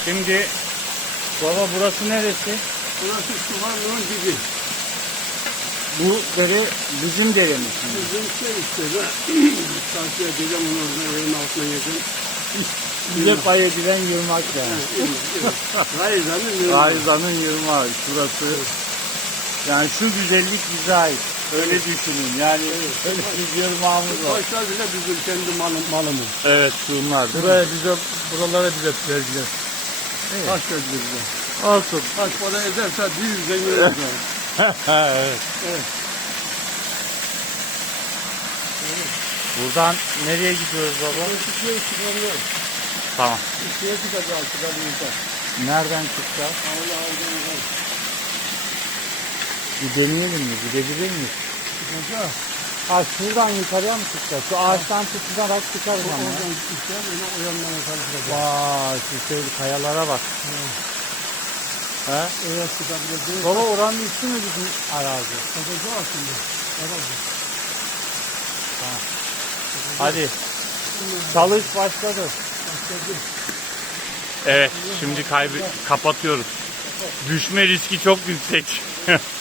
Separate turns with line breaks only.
Şimdi baba burası neresi?
Burası Suvarlı'nın dibi.
Bu dere bizim deremiz.
Bizim şey işte ben karşıya geleceğim onun oradan evin altına geleceğim.
Bize pay edilen yırmak yani.
Rayzan'ın
Rayzan'ın yırmağı şurası. Yani şu güzellik bize ait. Öyle düşünün. Yani öyle bir yırmağımız var.
Başlar bile bizim kendi malımız.
Evet şunlar.
Buralara bize verdiler.
Kaç verdi bize?
Olsun.
Kaç para ederse 100'den yiyoruz yani.
Evet.
Evet.
Buradan nereye gidiyoruz baba?
Türkiye'ye çıkarıyor.
Tamam.
Türkiye'ye çıkacağız, çıkarmayacağız.
Nereden çıkacağız?
Allah.
Bir deneyelim mi? Gidebilir miyiz?
Çıkacağız.
Ha şuradan yukarıya mı çıkacağız? Şu ağaçtan tutunarak çıkarız ama.
Oradan çıkacağız, öyle o yandan çalışacağız.
Vay şu şey kayalara bak. He?
Eğer çıkabileceğiz.
Baba oranın üstü mü bizim arazi?
Çıkacağız şimdi. Herhalde.
Hadi. Çalış başladı. Evet şimdi kapatıyoruz. Düşme riski çok yüksek.